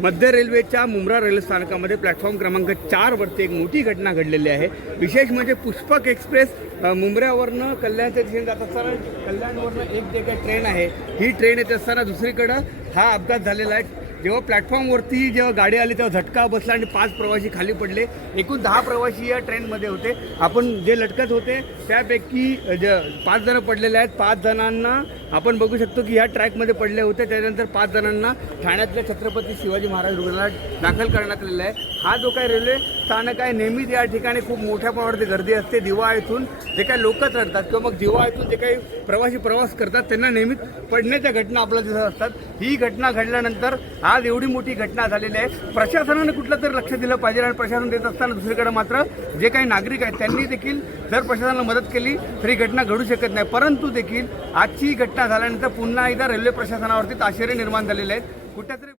मध्य रेल्वेच्या Mumbra railway स्थानकामध्ये platform क्रमांक 4 वरती एक मोठी घटना घडलेली आहे। विशेष म्हणजे पुष्पक एक्सप्रेस मुंब्र्यावरनं कल्याणच्या दिशेने जात असताना कल्याणवरनं एक जे काही ट्रेन आहे ही ट्रेन येत असताना दुसरीकडं हा अपघात झालेला आहे। जेव्हा प्लॅटफॉर्मवरती जेव्हा गाडी आली तेव्हा झटका बसला आणि 5 प्रवासी खाली पडले। एकूण 10 प्रवासी या ट्रेनमध्ये होते। आपण जे लटकत होते त्यापैकी 5 जण पडलेले आहेत। 5 जणांना आपण बघू शकतो की ह्या ट्रॅकमध्ये पडले होते। त्यानंतर 5 जणांना ठाण्यातल्या छत्रपती शिवाजी महाराज रुग्णालयात दाखल करण्यात आलेला आहे। हा जो काही रेल्वे स्थानक आहे नेहमीच या ठिकाणी खूप मोठ्या प्रमाणावरती गर्दी असते। दिवा येथून जे काही लोक चढतात किंवा मग दिवा येथून जे काही प्रवासी प्रवास करतात त्यांना नेहमीच पडण्याच्या घटना आपल्याला दिसत असतात। ही घटना घडल्यानंतर आज एवढी मोठी घटना झालेली आहे। प्रशासनाने कुठलं तरी लक्ष दिलं पाहिजे आणि प्रशासन देत असताना दुसरीकडे मात्र जे काही नागरिक आहेत त्यांनी देखील जर प्रशासनाला मदत केली तरी घटना घडू शकत नाही। परंतु देखील आजची घटना झाल्यानंतर पुन्हा एकदा रेल्वे प्रशासनावरती ताशेरे निर्माण झालेले आहेत। कुठेतरी